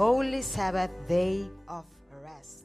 holy Sabbath day of rest.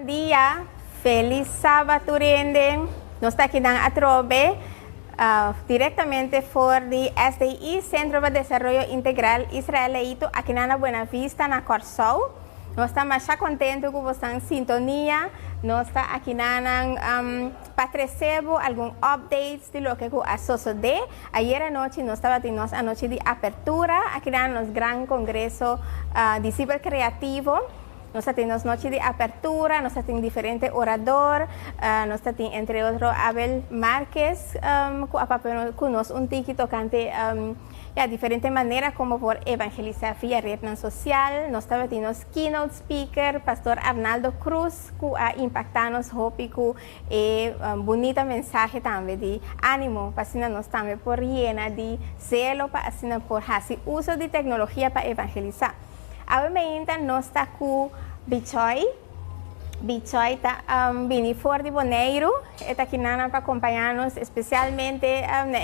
Bom dia, feliz sábado, rende. Nós estamos aqui na Atrobe, diretamente por de SDI, Centro de Desenvolvimento Integral Israelito, aqui na Buena Vista, na Corsol. Nós estamos já contentes com vocês em sintonia. Nós estamos aqui para receber alguns updates de lo que a sucedeu. Ayer à noite nós estávamos a noite de apertura aqui no nosso grande congresso de cibercriativo. Nós temos noite de apertura, nós temos diferentes oradores, nós temos entre outros Abel Marques, com nós tiki tocante diferentes maneiras como por evangelizar via rede social. Nós temos keynote speaker, pastor Arnaldo Cruz, que impacta-nos com bonita mensagem também de ânimo, para nós também por llena de zelo, para por fazer uso de tecnologia para evangelizar. Obviamente, nós estamos com Bichoy. Bichoy está vindo fora de Boneiro, está aqui para acompanhar-nos, especialmente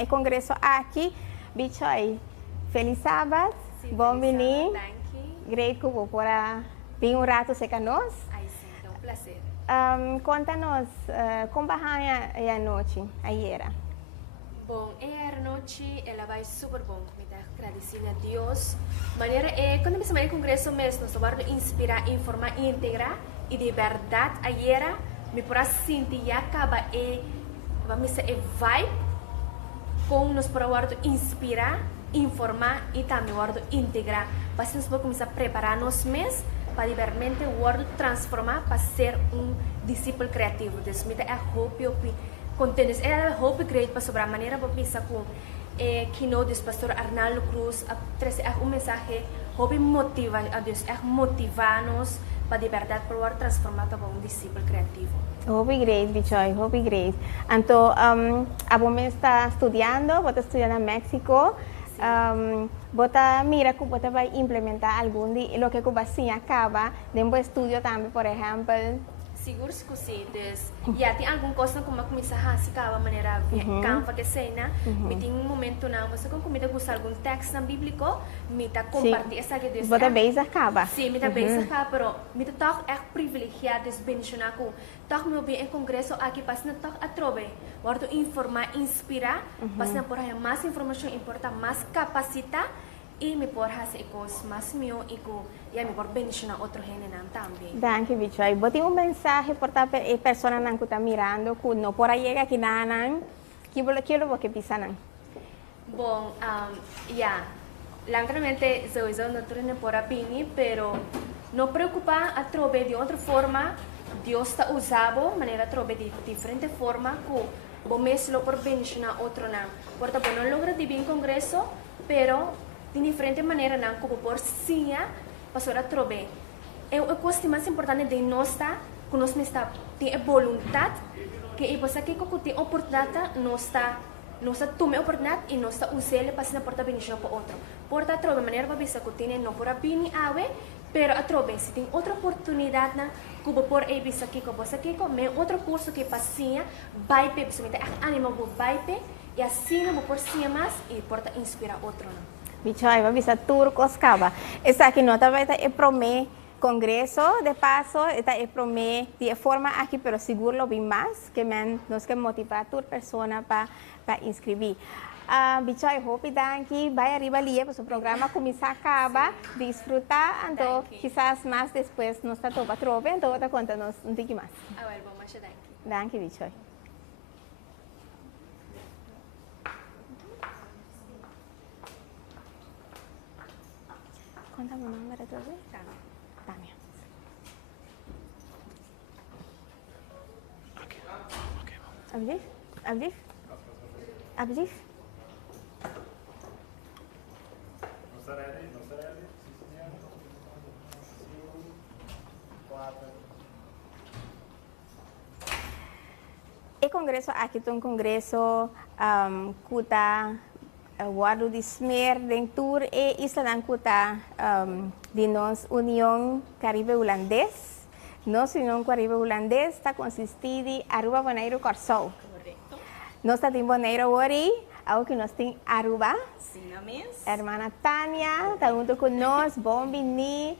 no congresso aqui. Bichoy, feliz sábado, bom venir. Great que vou para vir rato com nós. Ai, sim, é um prazer. Conta-nos como vai a noite, ayer. Bom, a noite ela vai super bom. Me dá agradecida a Deus. Maneira quando começamos no congresso mesmo, nós vamos inspirar, informar e integrar. E de verdade, ayer me por sentir acaba vamos dizer vibe com nós para inspirar, informar e também integrar. Para nós vamos começar a preparar nós mesmos para realmente transformar para ser discípulo criativo. Então, me dá hope conteúdos é hope great para sobre a maneira para pensar com keynote do pastor Arnaldo Cruz trazer mensagem hope motiva a Deus motivar-nos para de verdade para transformar para discípulo criativo. Hope great, Bichoy, hope great. Então, a você está estudando, você está estudando em México. Você mira que você vai implementar algum de lo que você acaba de estudo também, por exemplo. Seguro que sim, já tem alguma coisa como começar a se acaba maneira campa que cena, me tem momento na você com comida com algum texto bíblico, me tá compartilhar essa que Deus. Você bem acaba. Sim, me tá bem acaba, pero me tá é privilegiado de bendicionar com, tá meu bem em congresso aqui passando tá a trobe, guardo informar, inspirar, passando por aí mais informação importa, mais capacitar e me por fazer coisas mais meu e me por bendicionar outro gente também. Danke, Bichoy. Você tem mensagem para a pessoa que está mirando, que não por aí aqui na que você pensa? Bom, lamentablemente eu não tenho por opinião, pero não preocupa a trobe de outra forma. Deus está usando de maneira trobe de diferente forma que vou mesmo por bendicionar outro não. Portanto, não logra de bem congresso, pero de diferente maneira não como por sim para trobe. É a coisa mais importante de nós está que nós está tem vontade que e você que tem oportunidade nós está tome oportunidade e nós está usando para se portar bendição para outro. Porta trobe maneira para bisa que tem não por abini awe, pero a trobe se tem outra oportunidade na que por e bisa que você que me outro curso que passinha vai pe se mete anima vai pe e assim não por sim mais e porta inspirar outro não. Bichoy, vai visitar turcos cava. Essa aqui não vai estar promê congresso de paso, está promê de forma aqui, pero seguro lo vi mais que nos que motivar a persona para inscrever. Bichoy, hope que vai arriba ali para o programa começar a acabar, disfrutar, então quizás mais depois nos está topa trove, então está conta-nos pouco mais. Bom, mas Danke, Bichoy. Conta meu número outra vez? Tânia. Abdif? Abdif? Abdif? O congresso aqui é um congresso que está guardo de smer dentro e isla ng kuta de nos União Caribe Holandês. Nossa União Caribe Holandês está consistida em Aruba, Bonaire, Corsol. Nós temos Bonaire hoje, ao que nós temos Aruba. Sim, Tânia mesmo. Hermana Tânia, está junto conosco, bom venir.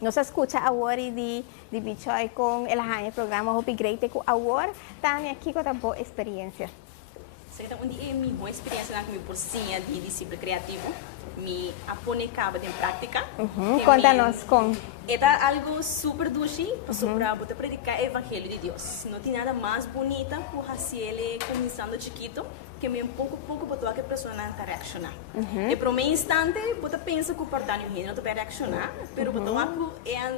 Nos escucha agora de Bichoy com o programa Hopi Great com agora. Tânia, que é a boa experiência? Então, onde é a minha experiência na minha porcinha de discípulo criativo, me aponecava em prática. Conta-nos com. Era algo super doce para predicar o evangelho de Deus. Não tem nada mais bonita por ele começando chiquito, que me pouco a pouco botou a pessoa a reaccionar. E para um instante, você pensa que o perdão não vai reaccionar, mas botou a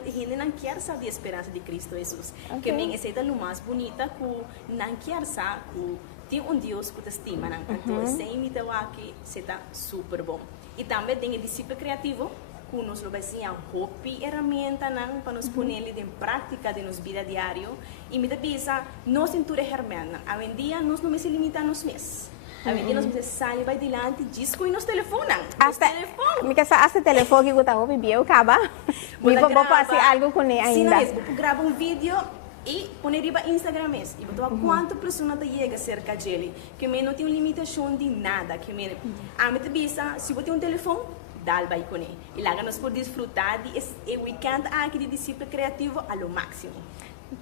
gente não quer saber a esperança de Cristo Jesus. Que me é o mais bonita que não quer saber tem Deus que te estima. Então, sem me dar que está super bom. E também tem o discípulo criativo, que nos vai ensinar Hopi ferramenta para nos pôr em prática de nossa vida diária. E me pensa, nós em tudo hermana, hoje em dia nós não se limitamos a nós mesmos. Hoje em dia nós saímos vai adiante, disco e nos telefonam. Hasta telefone que eu Hopi bio acaba. Me vou fazer algo com ele ainda. Sim, vou gravar vídeo e pôr no Instagram mesmo. E botar quantas pessoas chega cerca dele. Que não tem limitação de nada. Que me pensa, se você tem telefone, dá vai com ele. E lá nós podemos desfrutar de weekend aqui de discípulo criativo ao máximo.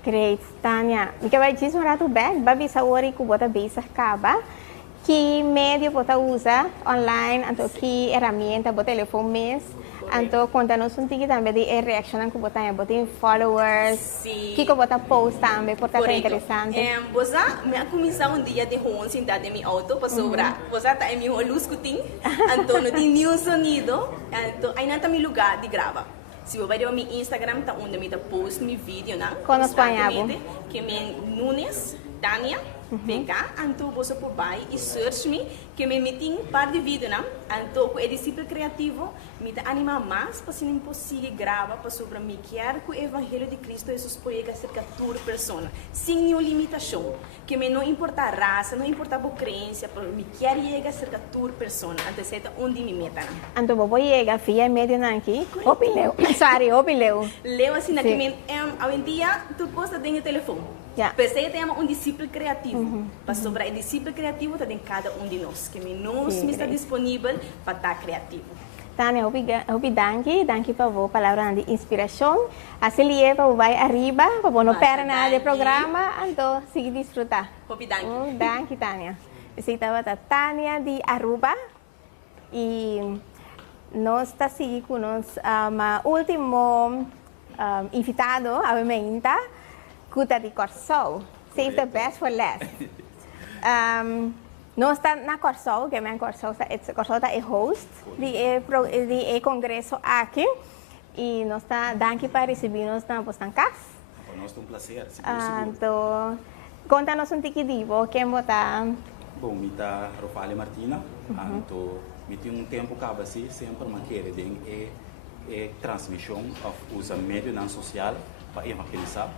Great, Tânia. Me vai dizer um rato bem, babi sa ori que bota bisa acaba. Que meio bota usa online, então que ferramenta bota telefone mesmo. Então conta-nos tigre também de reaction que bota em followers. Que bota post também, porque é interessante. Você me começar dia de 11 em da minha auto para sobrar. Você está em minha luz que tem, então não tem nenhum sonido, então aí não tem lugar de gravar. Se você vai ver meu Instagram, tá onde eu posto meu vídeo, não? Constantemente. Que é Nunes, Tânia, pegar, então você pode vai e search me, que me tem um par de vídeos, não? Então, o discípulo criativo me anima mais para se não possível gravar para sobre me quer que o evangelho de Cristo Jesus possa ser captura pessoa, sem nenhuma limitação, que me não importa a raça, não importa a crença, para me quer chegar a ser captura pessoa, então é onde me meta. Então, vou chegar via meio não aqui, opileu, sorry, opileu. Leu assim, que hoje em dia tu posta tem o telefone. Pensei que temos discípulo criativo. Para sobre o discípulo criativo está em cada de nós. Que nós está disponível para estar criativo. Tânia, danke para a palavra de inspiração. Assim ele vai arriba, para não perder o programa, então siga desfrutar. Danke, Tânia. Esse estava a Tânia de Aruba e nós está seguindo com o último invitado, obviamente. Kuta de Corsol. Save the best for last. Nós estamos na Corsol, que é Corsol é host de congresso aqui. E nós estamos daqui para receber-nos na Bostancas. Para nós é um prazer. Então, conta-nos pouquinho, quem está? Bom, me está Rofale Martina. Então, me tem um tempo que assim, sempre me quero transmissão usa meio não social para evangelizar.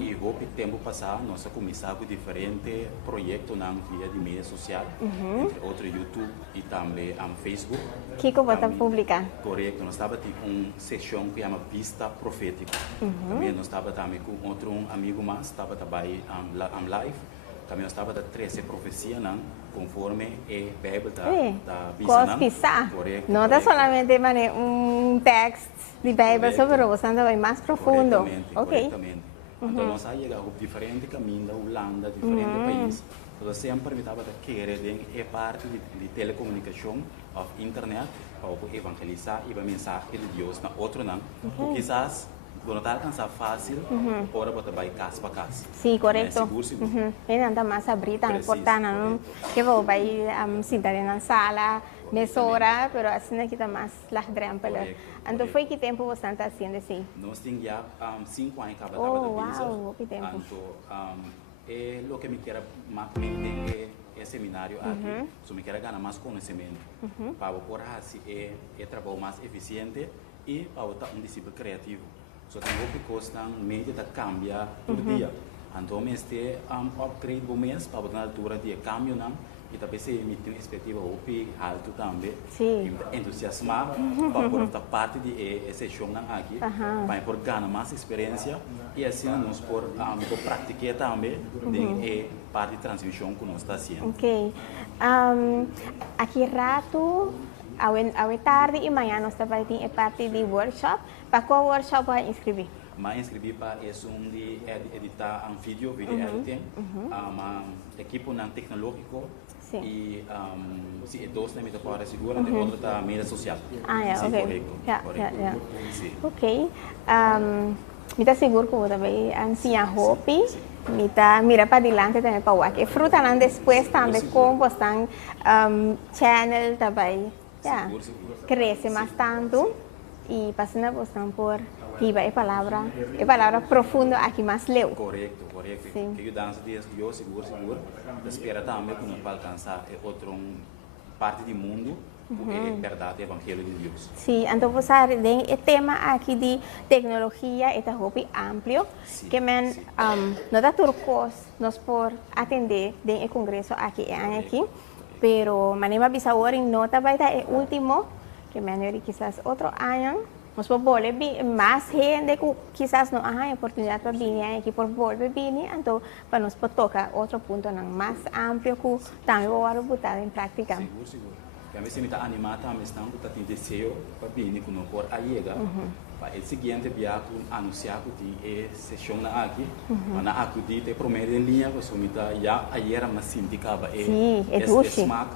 E o tempo passado nós começamos com diferentes projetos na via de mídia social, entre outros YouTube e também Facebook. Que você publica? Correto, nós estávamos em uma sessão que chama Vista Profética. Também nós estávamos também com outro amigo mais, estava também em live. Também nós estávamos 13 profecias, conforme a Bíblia da Vista. Correto. Não é somente um texto de Bíblia sobre o você é mais profundo. Corretamente. Então nós chegamos a diferentes caminhos da Holanda, diferentes países. Então sempre me estava querendo a parte de telecomunicação, de internet, para evangelizar e a mensagem de Deus na outro não. Quizás não está alcançar fácil, ora você vai casa para casa. Sim, correto. Seguro. Ainda mais abrir tão importante, que vou vai sentar na sala, mesora, mas assim aqui está mais ladrão pela. Então foi que tempo você está fazendo assim? Nós temos já 5 anos que uau, que tempo. Então, é o que me quer mais é seminário aqui, só me quer ganhar mais conhecimento, para por assim é trabalho mais eficiente e para estar discípulo criativo. So tem que custa média da cambia por dia. Então este upgrade do mês para na altura de cambio não e também se emite uma expectativa alto também. Sim. E entusiasmar para por outra parte de sessão aqui, para por ganhar mais experiência e assim nós por praticar também de parte de transmissão que nós está fazendo. Ok. Aqui rato, a tarde e amanhã nós também tem a parte de workshop. Para qual workshop vai inscrever? Mas inscrevi para um de editar um vídeo editing, equipo não tecnológico Sim. e se dois também está para segura, de outro está mídia social. Ja, Sim, oké. correto. Ja, Correto. ja, ja. Sim. Ok. Mita seguro que vou também ensinar hopi. Mita mira para adelante também para o que fruta não depois também como estão channel também. Ja. Cresce mais tanto e passando bastante por riba é palavra profunda aqui mais leu. Correto, correto. Sim. Que eu danço dias que eu seguro. Espera também que não vai alcançar outra parte do mundo, é verdade, evangelho de Deus. Sim, então você tem o tema aqui de tecnologia, é hobby amplo, Sim, que men sim. não dá turcos nós por atender o congresso aqui, pero manema bisa orin nota vai dar o último, que men quizás outro ano, nós por volver mais gente que quizás não há oportunidade para vir aqui por volver vir, então para nós por tocar outro ponto mais amplo que também vou botar em prática. Seguro. Que a mim se me está animado também, estamos tá tendo desejo para vir com nós por aí, para o seguinte viagem anunciar que tem sessão aqui, mas na aqui tem prometo em linha, que me está já ayer mas sindicava smart,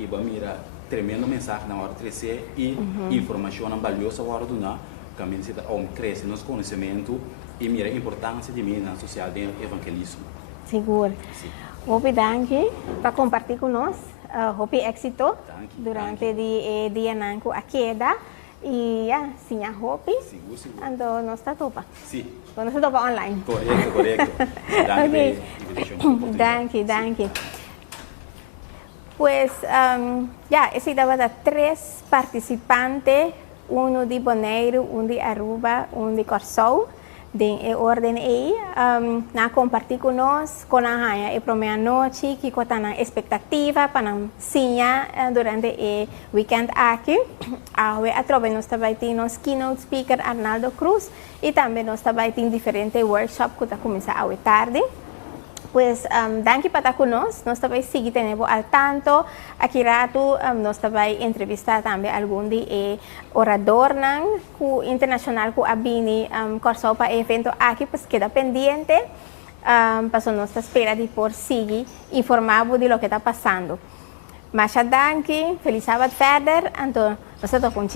e para mira tremendo mensagem na hora de crescer e informação valiosa na hora do na, que a mim se cresce nos conhecimento e mira a importância de mim na social do evangelismo. Seguro. Hope danke para compartilhar com nós. Hope éxito durante o dia nanco a queda e sim a Hope. Seguro. Ando nós está topa. Sim. Nós está topa online. Correto. Okay. Danke. Pues esse dava de 3 participantes, um de Bonaire, um de Aruba, um de Corsou. De ordem aí, na compartilhar com nós, com a rainha e para a noite, que está na expectativa para sinha durante o weekend aqui. Através nós também temos keynote speaker Arnaldo Cruz e também nós também temos diferentes workshops que está começando à tarde. Pues, danke para estar conosco. Nós também seguimos ao tanto. Aqui rato, nós também entrevistar também algum de orador internacional que abini corso para evento aqui, pues queda pendiente. Para nós espera de por seguir informado de lo que está passando. Mas danke, feliz sábado verder. Então, nós estamos com